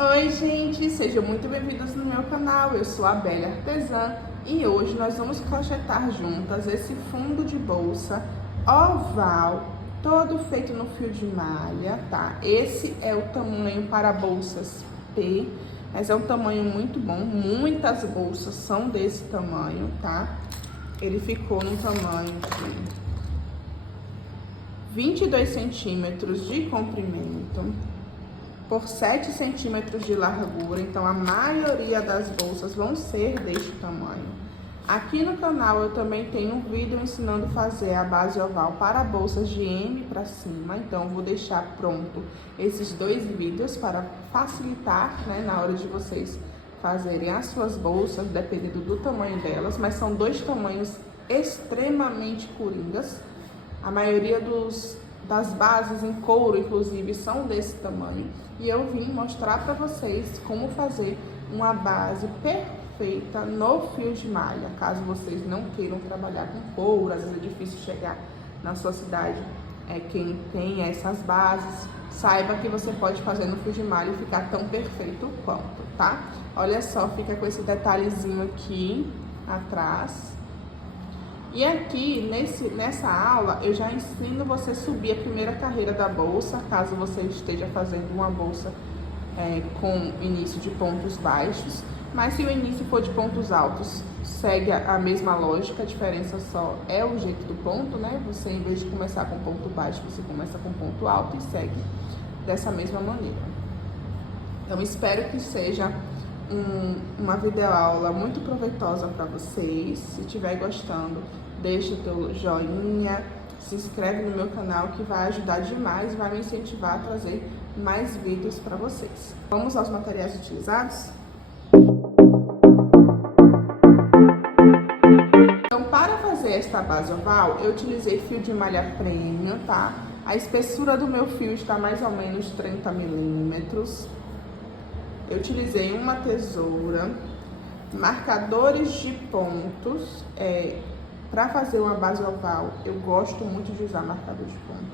Oi gente, sejam muito bem-vindos no meu canal, eu sou a Belle Artesã e hoje nós vamos crochetar juntas esse fundo de bolsa oval, todo feito no fio de malha, tá? Esse é o tamanho para bolsas P, mas é um tamanho muito bom, muitas bolsas são desse tamanho, tá? Ele ficou no tamanho de 22 centímetros de comprimento por 7 centímetros de largura, então a maioria das bolsas vão ser deste tamanho. Aqui no canal eu também tenho um vídeo ensinando a fazer a base oval para bolsas de M para cima, então eu vou deixar pronto esses dois vídeos para facilitar, né, na hora de vocês fazerem as suas bolsas, dependendo do tamanho delas, mas são dois tamanhos extremamente coringas. A maioria das bases em couro, inclusive, são desse tamanho. E eu vim mostrar para vocês como fazer uma base perfeita no fio de malha. Caso vocês não queiram trabalhar com couro, às vezes é difícil chegar na sua cidade, quem tem essas bases, saiba que você pode fazer no fio de malha e ficar tão perfeito quanto, tá? Olha só, fica com esse detalhezinho aqui atrás. E aqui, nessa aula, eu já ensino você a subir a primeira carreira da bolsa, caso você esteja fazendo uma bolsa com início de pontos baixos. Mas se o início for de pontos altos, segue a mesma lógica, a diferença só é o jeito do ponto, né? Você, em vez de começar com ponto baixo, você começa com ponto alto e segue dessa mesma maneira. Então, espero que seja uma videoaula muito proveitosa para vocês. Se estiver gostando, deixa o teu joinha, se inscreve no meu canal que vai ajudar demais, vai me incentivar a trazer mais vídeos para vocês. Vamos aos materiais utilizados? Então, para fazer esta base oval, eu utilizei fio de malha premium, tá? A espessura do meu fio está mais ou menos 30 milímetros. Eu utilizei uma tesoura, marcadores de pontos. Para fazer uma base oval, eu gosto muito de usar marcador de ponto.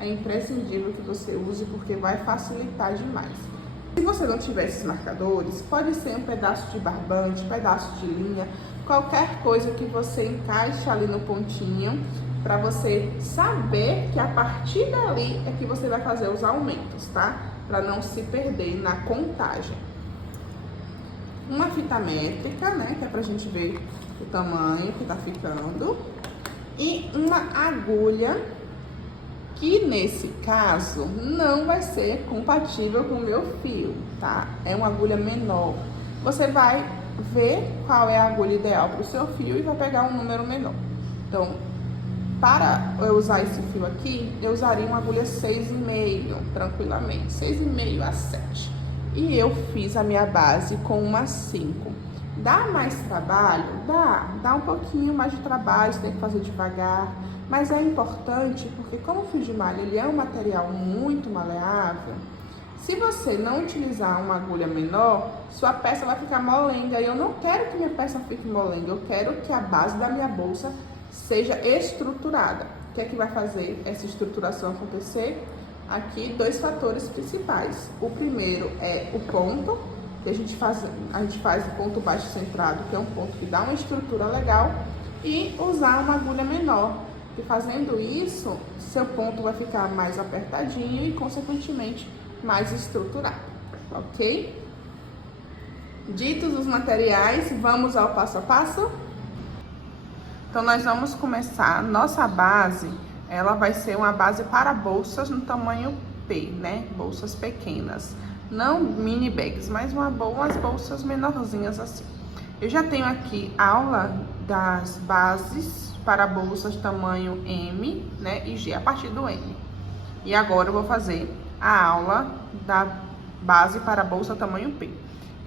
É imprescindível que você use porque vai facilitar demais. Se você não tiver esses marcadores, pode ser um pedaço de barbante, pedaço de linha, qualquer coisa que você encaixe ali no pontinho, para você saber que a partir dali é que você vai fazer os aumentos, tá? Para não se perder na contagem. Uma fita métrica, né, que é pra gente ver o tamanho que tá ficando. E uma agulha, que nesse caso não vai ser compatível com o meu fio, tá? É uma agulha menor. Você vai ver qual é a agulha ideal pro seu fio e vai pegar um número menor. Então, para eu usar esse fio aqui, eu usaria uma agulha 6,5, tranquilamente, 6,5 a 7. E eu fiz a minha base com uma 5. Dá mais trabalho? Dá um pouquinho mais de trabalho, você tem que fazer devagar. Mas é importante porque como o fio de malha ele é um material muito maleável, se você não utilizar uma agulha menor, sua peça vai ficar molenga. E eu não quero que minha peça fique molenga, eu quero que a base da minha bolsa seja estruturada. O que é que vai fazer essa estruturação acontecer? Aqui, dois fatores principais. O primeiro é o ponto, que a gente faz o ponto baixo centrado, que é um ponto que dá uma estrutura legal, e usar uma agulha menor. E fazendo isso, seu ponto vai ficar mais apertadinho e, consequentemente, mais estruturado, ok? Ditos os materiais, vamos ao passo a passo? Então, nós vamos começar. Nossa base, ela vai ser uma base para bolsas no tamanho P, né? Bolsas pequenas. Não mini bags, mas umas bolsas menorzinhas assim. Eu já tenho aqui aula das bases para bolsas tamanho M, né? E G, a partir do M. E agora eu vou fazer a aula da base para bolsa tamanho P.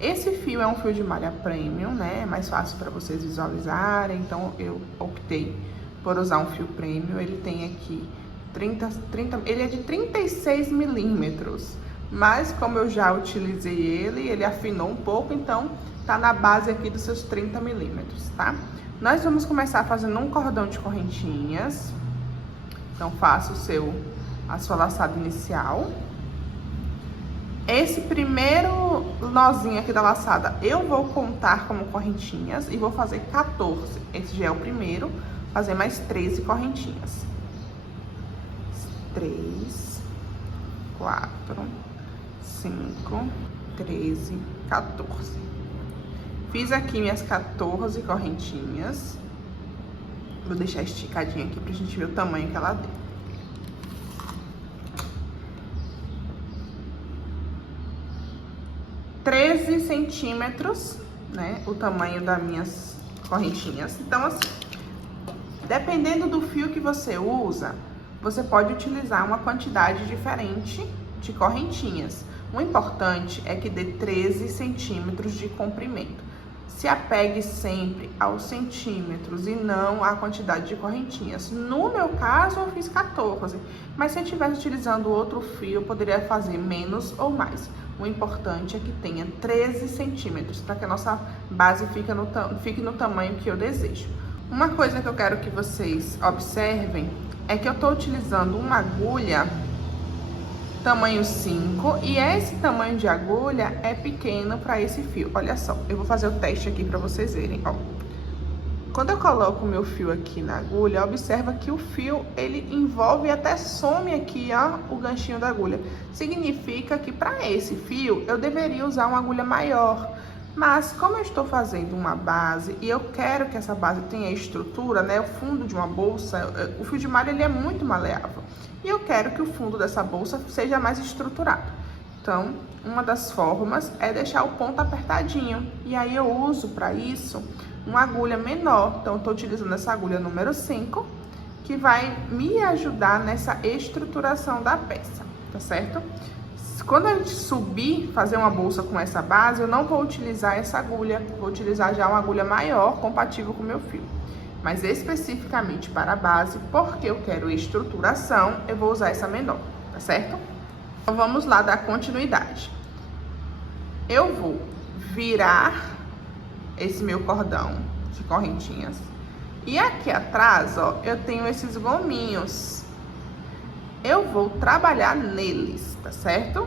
Esse fio é um fio de malha premium, né? É mais fácil para vocês visualizarem, então eu optei por usar um fio premium. Ele tem aqui ele é de 36 milímetros, mas como eu já utilizei ele afinou um pouco, então tá na base aqui dos seus 30 milímetros, tá? Nós vamos começar fazendo um cordão de correntinhas. Então, faça a sua laçada inicial. Esse primeiro nozinho aqui da laçada eu vou contar como correntinhas e vou fazer 14. Esse já é o primeiro, fazer mais 13 correntinhas. 3, 4, 5, 13, 14. Fiz aqui minhas 14 correntinhas. Vou deixar esticadinha aqui pra gente ver o tamanho que ela deu. 13 centímetros, né? O tamanho das minhas correntinhas. Então, assim, dependendo do fio que você usa, você pode utilizar uma quantidade diferente de correntinhas. O importante é que dê 13 centímetros de comprimento. Se apegue sempre aos centímetros e não à quantidade de correntinhas. No meu caso, eu fiz 14, mas se eu estivesse utilizando outro fio, eu poderia fazer menos ou mais. O importante é que tenha 13 centímetros, para que a nossa base fique no tamanho que eu desejo. Uma coisa que eu quero que vocês observem é que eu estou utilizando uma agulha tamanho 5, e esse tamanho de agulha é pequeno para esse fio. Olha só, eu vou fazer o teste aqui para vocês verem, ó. Quando eu coloco o meu fio aqui na agulha, observa que o fio, ele envolve e até some aqui, ó, o ganchinho da agulha. Significa que para esse fio, eu deveria usar uma agulha maior. Mas, como eu estou fazendo uma base e eu quero que essa base tenha estrutura, né? O fundo de uma bolsa, o fio de malha, ele é muito maleável. E eu quero que o fundo dessa bolsa seja mais estruturado. Então, uma das formas é deixar o ponto apertadinho. E aí, eu uso para isso uma agulha menor. Então, eu tô utilizando essa agulha número 5, que vai me ajudar nessa estruturação da peça, tá certo? Quando a gente subir, fazer uma bolsa com essa base, eu não vou utilizar essa agulha, vou utilizar já uma agulha maior, compatível com o meu fio. Mas especificamente para a base, porque eu quero estruturação, eu vou usar essa menor, tá certo? Então, vamos lá dar continuidade. Eu vou virar esse meu cordão de correntinhas. E aqui atrás, ó, eu tenho esses gominhos. Eu vou trabalhar neles, tá certo?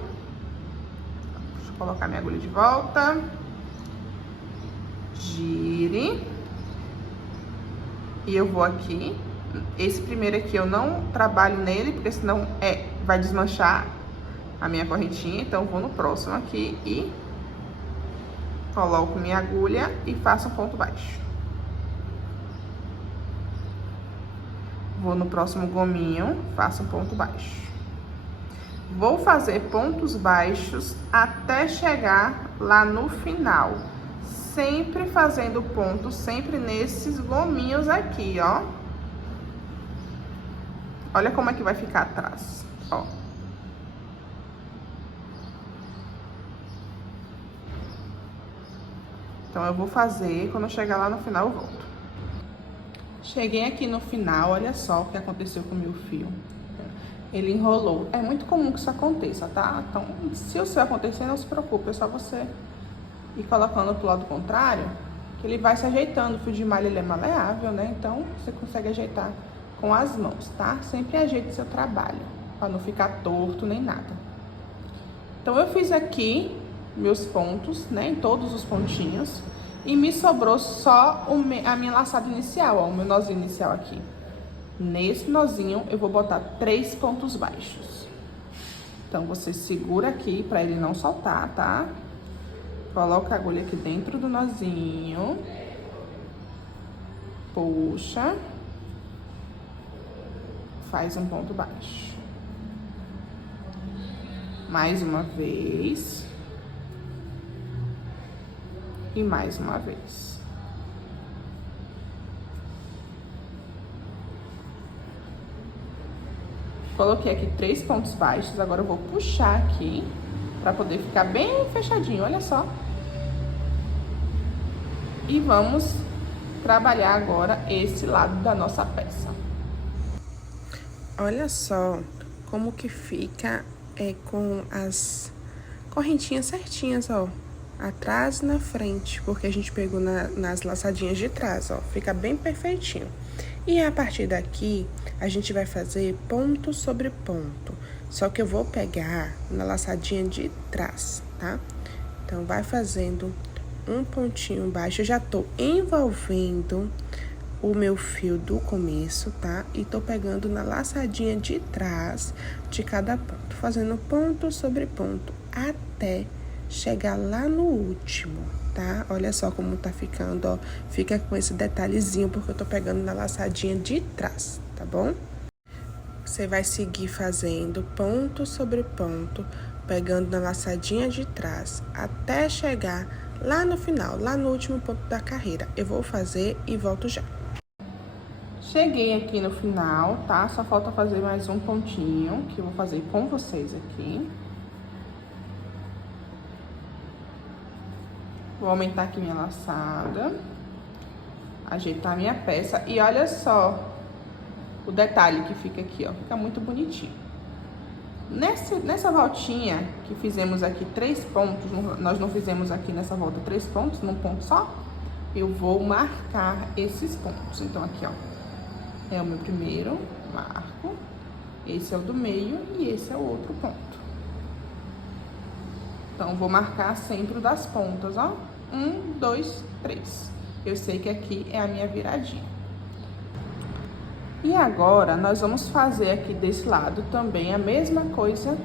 Deixa eu colocar minha agulha de volta. Gire. E eu vou aqui. Esse primeiro aqui eu não trabalho nele, porque senão vai desmanchar a minha correntinha. Então, eu vou no próximo aqui e coloco minha agulha e faço um ponto baixo. Vou no próximo gominho, faço um ponto baixo. Vou fazer pontos baixos até chegar lá no final. Sempre fazendo ponto, sempre nesses gominhos aqui, ó. Olha como é que vai ficar atrás, ó. Então, eu vou fazer, quando eu chegar lá no final, eu volto. Cheguei aqui no final, olha só o que aconteceu com o meu fio. Ele enrolou. É muito comum que isso aconteça, tá? Então, se o seu acontecer, não se preocupe, é só você ir colocando pro lado contrário, que ele vai se ajeitando. O fio de malha, ele é maleável, né? Então, você consegue ajeitar com as mãos, tá? Sempre ajeite o seu trabalho, pra não ficar torto nem nada. Então, eu fiz aqui meus pontos, né? Em todos os pontinhos. E me sobrou só a minha laçada inicial, ó, o meu nozinho inicial aqui. Nesse nozinho, eu vou botar 3 pontos baixos. Então, você segura aqui pra ele não soltar, tá? Coloca a agulha aqui dentro do nozinho. Puxa. Faz um ponto baixo. Mais uma vez. E mais uma vez. Coloquei aqui 3 pontos baixos, agora eu vou puxar aqui pra poder ficar bem fechadinho, olha só. E vamos trabalhar agora esse lado da nossa peça. Olha só como que fica com as correntinhas certinhas, ó. Atrás e na frente, porque a gente pegou nas laçadinhas de trás, ó. Fica bem perfeitinho. E a partir daqui, a gente vai fazer ponto sobre ponto. Só que eu vou pegar na laçadinha de trás, tá? Então, vai fazendo um pontinho baixo. Eu já tô envolvendo o meu fio do começo, tá? E tô pegando na laçadinha de trás de cada ponto, fazendo ponto sobre ponto até chegar lá no último, tá? Olha só como tá ficando, ó. Fica com esse detalhezinho, porque eu tô pegando na laçadinha de trás, tá bom? Você vai seguir fazendo ponto sobre ponto, pegando na laçadinha de trás, até chegar lá no final, lá no último ponto da carreira. Eu vou fazer e volto já. Cheguei aqui no final, tá? Só falta fazer mais um pontinho, que eu vou fazer com vocês aqui. Vou aumentar aqui minha laçada, ajeitar minha peça e olha só o detalhe que fica aqui, ó, fica muito bonitinho. Nessa voltinha que fizemos aqui 3 pontos, nós não fizemos aqui nessa volta 3 pontos, num ponto só, eu vou marcar esses pontos. Então, aqui, ó, é o meu primeiro marco, esse é o do meio e esse é o outro ponto. Então, vou marcar sempre o das pontas, ó, 1, 2, 3. Eu sei que aqui é a minha viradinha. E agora, nós vamos fazer aqui desse lado também a mesma coisa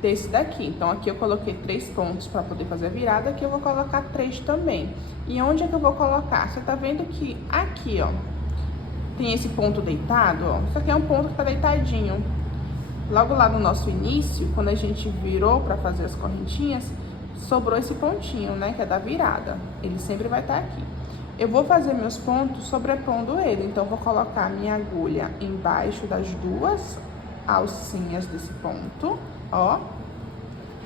desse daqui. Então, aqui eu coloquei 3 pontos para poder fazer a virada, aqui eu vou colocar 3 também. E onde é que eu vou colocar? Você tá vendo que aqui, ó, tem esse ponto deitado, ó. Isso aqui é um ponto que tá deitadinho. Logo lá no nosso início, quando a gente virou para fazer as correntinhas, sobrou esse pontinho, né, que é da virada. Ele sempre vai estar aqui. Eu vou fazer meus pontos sobrepondo ele, então, vou colocar minha agulha embaixo das 2 alcinhas desse ponto, ó.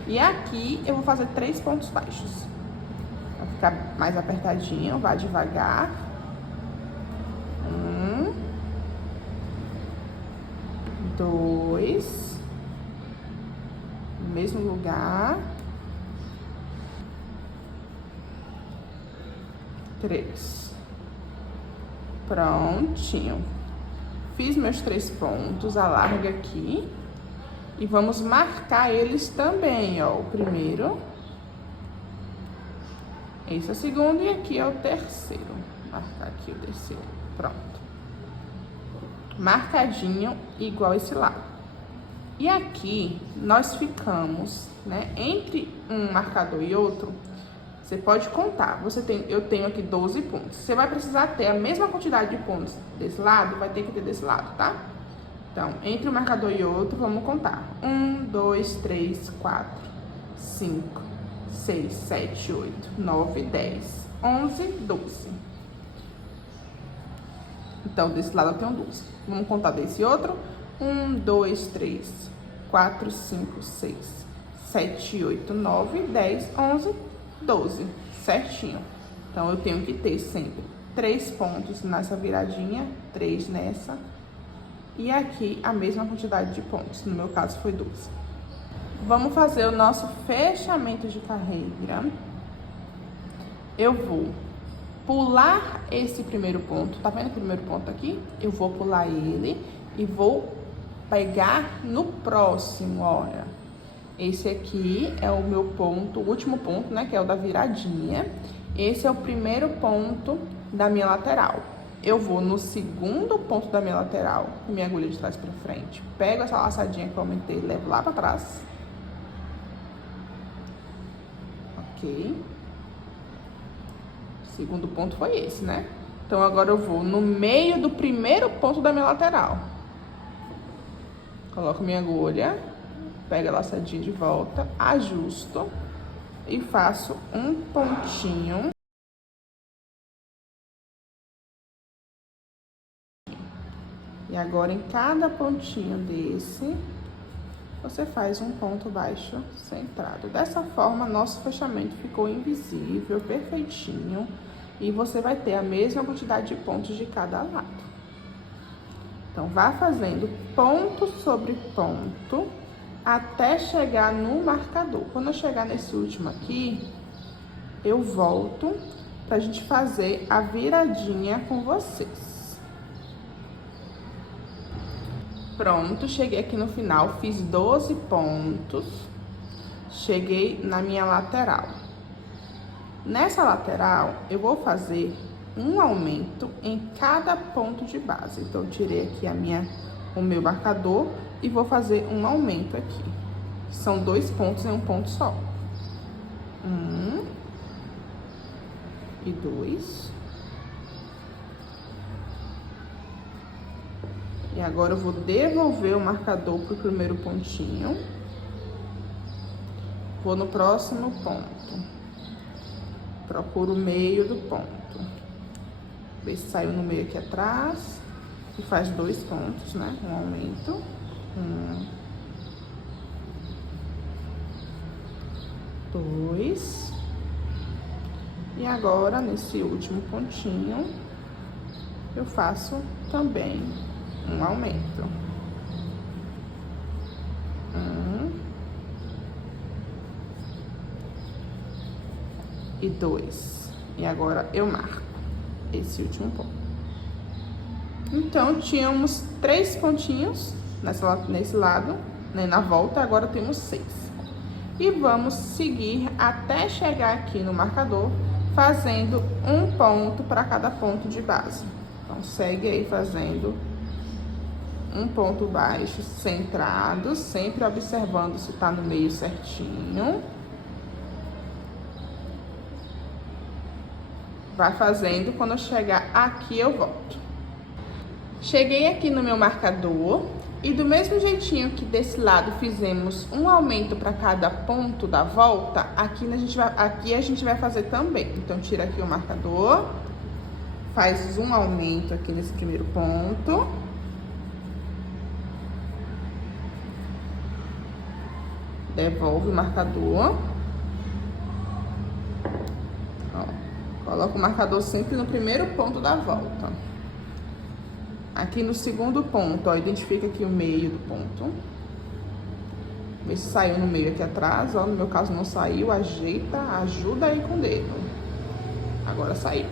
E aqui eu vou fazer 3 pontos baixos. Vai ficar mais apertadinho, vá devagar. 1, 2, no mesmo lugar. 3. Prontinho. Fiz meus 3 pontos, alarga aqui. E vamos marcar eles também, ó. O primeiro. Esse é o segundo e aqui é o terceiro. Marcar aqui o terceiro. Pronto. Marcadinho igual esse lado. E aqui nós ficamos, né, entre um marcador e outro. Você pode contar, eu tenho aqui 12 pontos. Você vai precisar ter a mesma quantidade de pontos desse lado, vai ter que ter desse lado, tá? Então, entre um marcador e outro, vamos contar. 1, 2, 3, 4, 5, 6, 7, 8, 9, 10, 11, 12. Então, desse lado eu tenho 12. Vamos contar desse outro. 1, 2, 3, 4, 5, 6, 7, 8, 9, 10, 11, 12, certinho. Então, eu tenho que ter sempre 3 pontos nessa viradinha, 3 nessa, e aqui a mesma quantidade de pontos, no meu caso foi 12. Vamos fazer o nosso fechamento de carreira. Eu vou pular esse primeiro ponto, tá vendo o primeiro ponto aqui? Eu vou pular ele e vou pegar no próximo, olha. Esse aqui é o meu ponto, o último ponto, né, que é o da viradinha. Esse é o primeiro ponto da minha lateral. Eu vou no segundo ponto da minha lateral, com minha agulha de trás pra frente. Pego essa laçadinha que eu aumentei e levo lá pra trás. Ok. O segundo ponto foi esse, né? Então, agora eu vou no meio do primeiro ponto da minha lateral. Coloco minha agulha. Pego a laçadinha de volta, ajusto e faço um pontinho. E agora, em cada pontinho desse, você faz um ponto baixo centrado. Dessa forma, nosso fechamento ficou invisível, perfeitinho. E você vai ter a mesma quantidade de pontos de cada lado. Então, vá fazendo ponto sobre ponto até chegar no marcador. Quando eu chegar nesse último aqui, eu volto pra gente fazer a viradinha com vocês. Pronto, cheguei aqui no final, fiz 12 pontos, cheguei na minha lateral. Nessa lateral, eu vou fazer um aumento em cada ponto de base. Então, eu tirei aqui o meu marcador e vou fazer um aumento aqui. São 2 pontos em um ponto só. 1 e 2. E agora eu vou devolver o marcador pro primeiro pontinho. Vou no próximo ponto. Procuro o meio do ponto. Vê se saiu no meio aqui atrás. E faz 2 pontos, né? Um aumento. 2. E agora, nesse último pontinho, eu faço também um aumento. 1 e 2. E agora eu marco esse último ponto. Então, tínhamos 3 pontinhos nesse lado, né, na volta, agora temos 6. E vamos seguir até chegar aqui no marcador, fazendo um ponto para cada ponto de base. Então, segue aí fazendo um ponto baixo centrado, sempre observando se tá no meio certinho. Vai fazendo, quando eu chegar aqui eu volto. Cheguei aqui no meu marcador e do mesmo jeitinho que desse lado fizemos um aumento para cada ponto da volta, aqui a gente vai fazer também. Então, tira aqui o marcador, faz um aumento aqui nesse primeiro ponto. Devolve o marcador. Coloca o marcador sempre no primeiro ponto da volta. Aqui no segundo ponto, ó, identifica aqui o meio do ponto. Vê se saiu no meio aqui atrás, ó. No meu caso não saiu, ajeita, ajuda aí com o dedo. Agora saiu.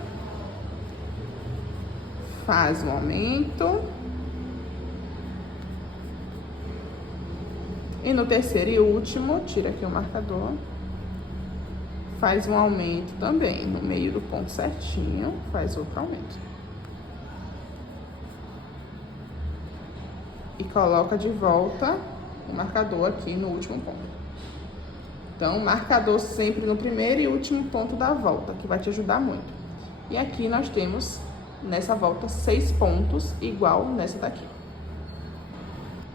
Faz um aumento. E no terceiro e último, tira aqui o marcador. Faz um aumento também, no meio do ponto certinho, faz outro aumento. E coloca de volta o marcador aqui no último ponto. Então, marcador sempre no primeiro e último ponto da volta, que vai te ajudar muito. E aqui nós temos, nessa volta, 6 pontos, igual nessa daqui.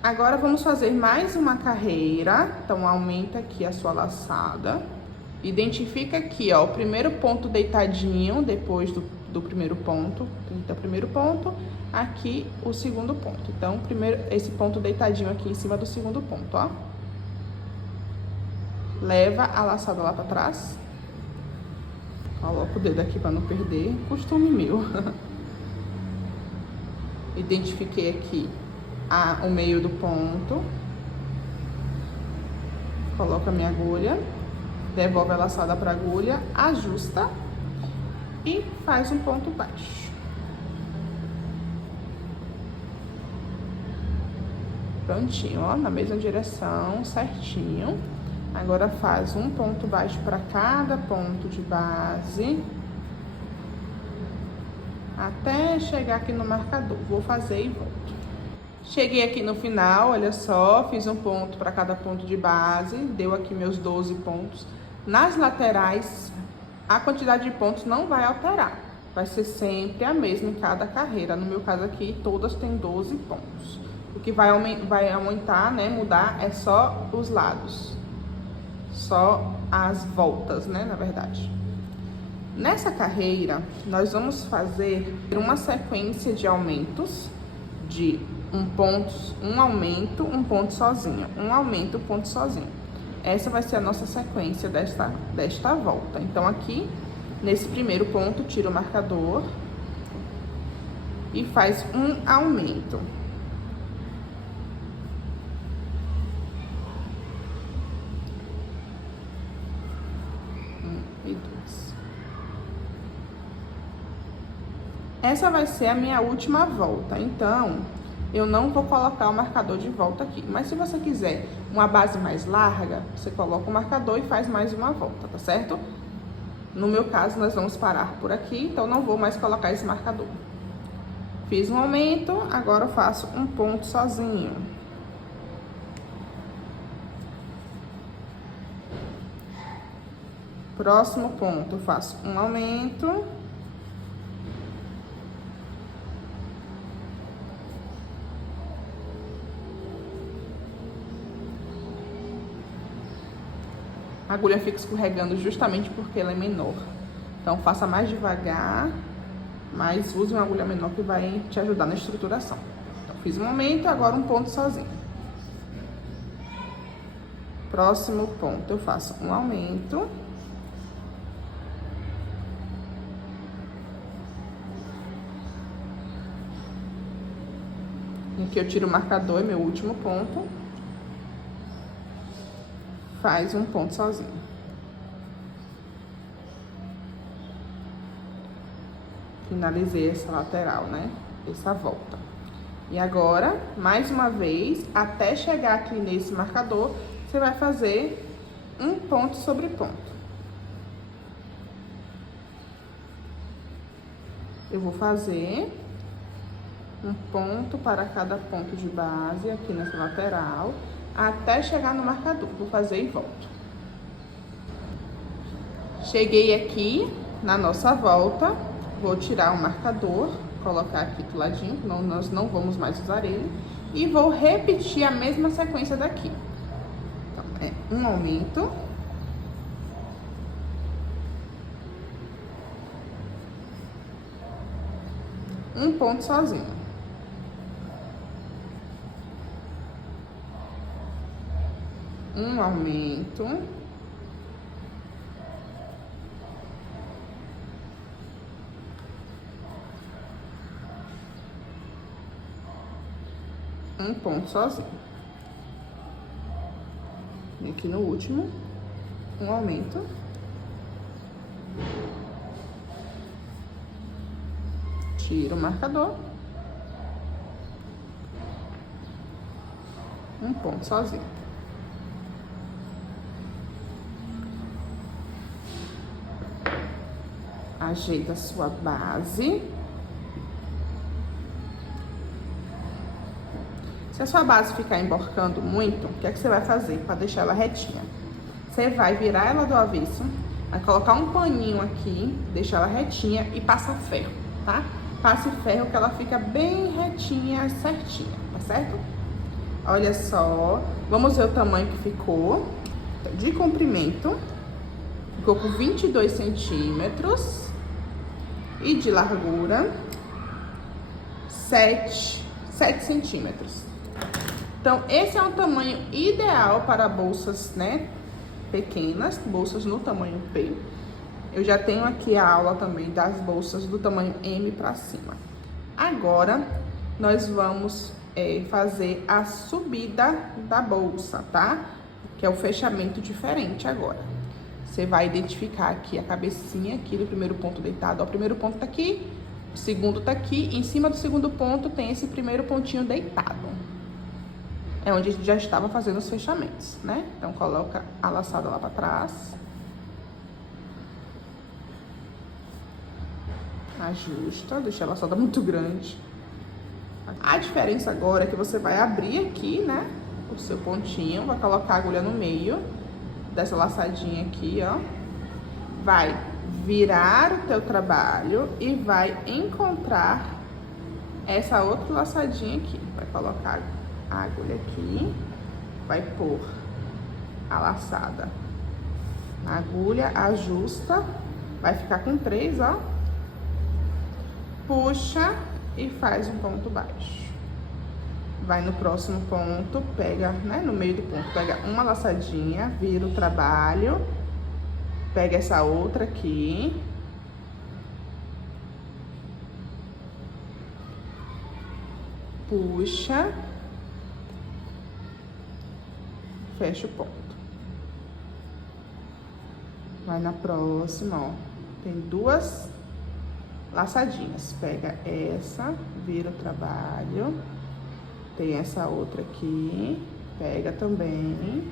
Agora, vamos fazer mais uma carreira. Então, aumenta aqui a sua laçada. Identifica aqui, ó, o primeiro ponto deitadinho, depois do primeiro ponto. Então, primeiro ponto, aqui o segundo ponto. Então, primeiro, esse ponto deitadinho aqui em cima do segundo ponto, ó. Leva a laçada lá pra trás. Coloca o dedo aqui pra não perder. Costume meu. Identifiquei aqui o meio do ponto. Coloco a minha agulha. Devolve a laçada para a agulha, ajusta e faz um ponto baixo. Prontinho, ó, na mesma direção, certinho. Agora faz um ponto baixo para cada ponto de base, até chegar aqui no marcador. Vou fazer e volto. Cheguei aqui no final, olha só, fiz um ponto para cada ponto de base, deu aqui meus 12 pontos. Nas laterais, a quantidade de pontos não vai alterar, vai ser sempre a mesma em cada carreira. No meu caso aqui, todas têm 12 pontos. O que vai aumentar, né, mudar, é só os lados, só as voltas, né, na verdade. Nessa carreira, nós vamos fazer uma sequência de aumentos de um aumento, um ponto sozinho, um aumento, um ponto sozinho. Essa vai ser a nossa sequência desta volta. Então, aqui, nesse primeiro ponto, tira o marcador e faz um aumento. E 2. Essa vai ser a minha última volta. Então, eu não vou colocar o marcador de volta aqui. Mas se você quiser uma base mais larga, você coloca o marcador e faz mais uma volta, tá certo? No meu caso, nós vamos parar por aqui, então não vou mais colocar esse marcador. Fiz um aumento, agora eu faço um ponto sozinho. Próximo ponto, eu faço um aumento. A agulha fica escorregando justamente porque ela é menor. Então, faça mais devagar, mas use uma agulha menor que vai te ajudar na estruturação. Então, fiz um aumento, agora um ponto sozinho. Próximo ponto, eu faço um aumento. Aqui eu tiro o marcador, é meu último ponto. Faz um ponto sozinho. Finalizei essa lateral, né? Essa volta. E agora, mais uma vez, até chegar aqui nesse marcador, você vai fazer um ponto sobre ponto. Eu vou fazer um ponto para cada ponto de base aqui nessa lateral, até chegar no marcador. Vou fazer e volto. Cheguei aqui na nossa volta, vou tirar o marcador, colocar aqui do ladinho, nós não vamos mais usar ele, e vou repetir a mesma sequência daqui. Então, é um aumento, um ponto sozinho. Um aumento, um ponto sozinho. E aqui no último, um aumento, tiro o marcador, um ponto sozinho. Ajeita a sua base. Se a sua base ficar emborcando muito, o que é que você vai fazer para deixar ela retinha? Você vai virar ela do avesso, vai colocar um paninho aqui, deixar ela retinha e passar ferro, tá? Passe ferro que ela fica bem retinha, certinha, tá certo? Olha só, vamos ver o tamanho que ficou. De comprimento, ficou com 22 centímetros. E de largura, 7 centímetros. Então, esse é um tamanho ideal para bolsas, né, pequenas, bolsas no tamanho P. Eu já tenho aqui a aula também das bolsas do tamanho M para cima. Agora, nós vamos fazer a subida da bolsa, tá? Que é o fechamento diferente agora. Você vai identificar aqui a cabecinha aqui do primeiro ponto deitado. Ó, o primeiro ponto tá aqui, o segundo tá aqui. Em cima do segundo ponto tem esse primeiro pontinho deitado. É onde a gente já estava fazendo os fechamentos, né? Então, coloca a laçada lá pra trás. Ajusta, deixa a laçada muito grande. A diferença agora é que você vai abrir aqui, né? O seu pontinho, vai colocar a agulha no meio dessa laçadinha aqui, ó. Vai virar o teu trabalho e vai encontrar essa outra laçadinha aqui. Vai colocar a agulha aqui, vai pôr a laçada na agulha, ajusta, vai ficar com 3, ó. Puxa e faz um ponto baixo. Vai no próximo ponto, pega, né, no meio do ponto, pega uma laçadinha, vira o trabalho, pega essa outra aqui, puxa, fecha o ponto. Vai na próxima, ó, tem 2 laçadinhas, pega essa, vira o trabalho. Tem essa outra aqui, pega também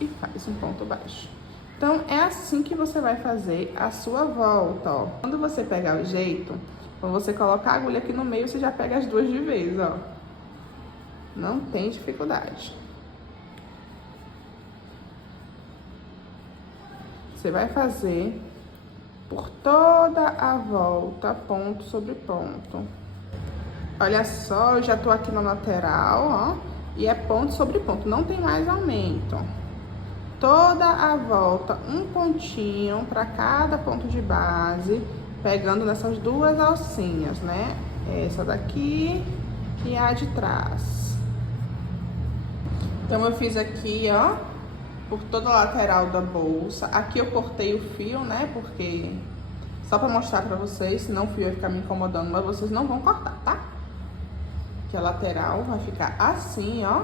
e faz um ponto baixo. Então, é assim que você vai fazer a sua volta, ó. Quando você pegar o jeito, quando você colocar a agulha aqui no meio, você já pega as duas de vez, ó. Não tem dificuldade. Você vai fazer por toda a volta, ponto sobre ponto. Olha só, eu já tô aqui na lateral, ó. E é ponto sobre ponto, não tem mais aumento. Toda a volta, um pontinho para cada ponto de base, pegando nessas duas alcinhas, né? Essa daqui e a de trás. Então, eu fiz aqui, ó, por toda a lateral da bolsa. Aqui eu cortei o fio, né? Porque só para mostrar para vocês, senão o fio vai ficar me incomodando, mas vocês não vão cortar, tá? Que a lateral vai ficar assim, ó,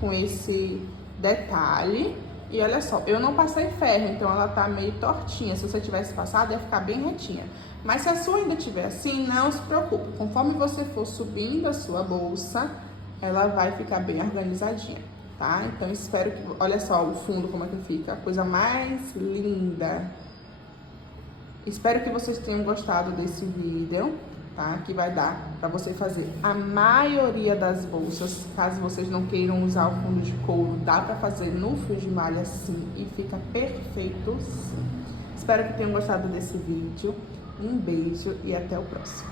com esse detalhe. E olha só, eu não passei ferro, então ela tá meio tortinha. Se você tivesse passado, ia ficar bem retinha. Mas se a sua ainda tiver assim, não se preocupe. Conforme você for subindo a sua bolsa, ela vai ficar bem organizadinha, tá? Então, espero que... Olha só o fundo como é que fica. A coisa mais linda. Espero que vocês tenham gostado desse vídeo, tá? Que vai dar pra você fazer a maioria das bolsas. Caso vocês não queiram usar o fundo de couro, dá pra fazer no fio de malha sim e fica perfeito sim. Espero que tenham gostado desse vídeo. Um beijo e até o próximo.